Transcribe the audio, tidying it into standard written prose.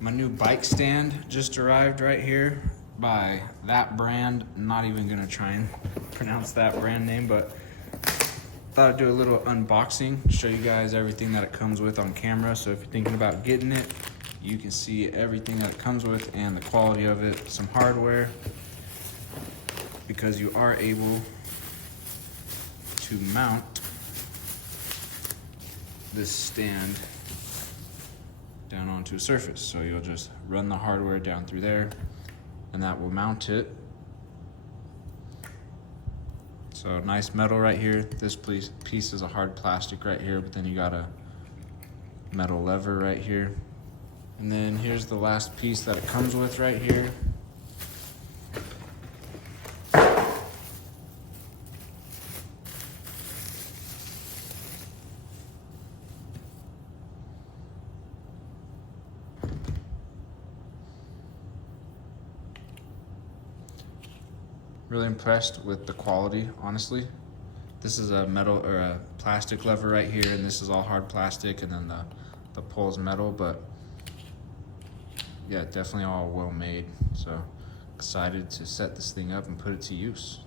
My new bike stand just arrived right here by that brand. Not even gonna try and pronounce that brand name, but thought I'd do a little unboxing, show you guys everything that it comes with on camera. So if you're thinking about getting it, you can see everything that it comes with and the quality of it, some hardware, because you are able to mount this stand down onto a surface. So you'll just run the hardware down through there and that will mount it. So nice metal right here. This piece is a hard plastic right here, but then you got a metal lever right here. And then here's the last piece that it comes with right here. Really impressed with the quality, honestly. This is a metal or a plastic lever right here, and this is all hard plastic, and then the pole is metal, but yeah, definitely all well made. So excited to set this thing up and put it to use.